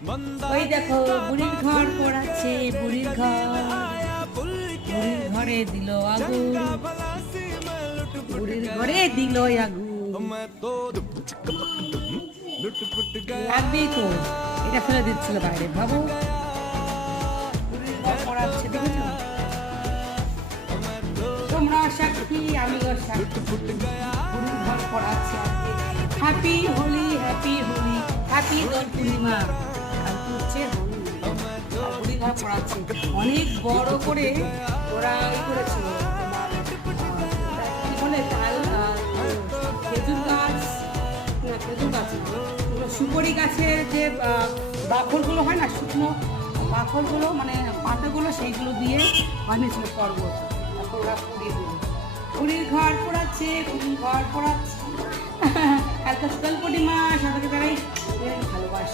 ওই দেখো বুড়ির ঘর পোড়াচ্ছে, বুড়ির ঘরে দিল আগুন, বুড়ির ঘরে দিল আগুন। লাগবেই তো, এটা ফেলে দিচ্ছিল বাইরে, ভাবো। বুড়ির ঘর পোড়াচ্ছে, দেখেছো? তোমরা সাক্ষী, আমিও সাক্ষী। বুড়ির ঘর পোড়াচ্ছে আজকে। Happy Holi, happy Holi, happy Dol Purnima. কালকে হচ্ছে হোলি, বুড়ির ঘর পোড়াচ্ছে। অনেক বড় করে ওরা করেছিল, কি বলে তাল, খেজুর গাছ, না খেজুর গাছ, সুপারি গাছের যে বাখরগুলো হয় না, শুকনো বাখরগুলো, মানে পাতাগুলো, সেইগুলো দিয়ে বানিয়েছিল পর্বত। তারপর ওরা পুড়িয়ে দিল। বুড়ির ঘর পোড়াচ্ছে, বুড়ির ঘর পোড়াচ্ছে। কালকে দোল পূর্ণিমা, সবাইকে জানাই ভালোবাসা।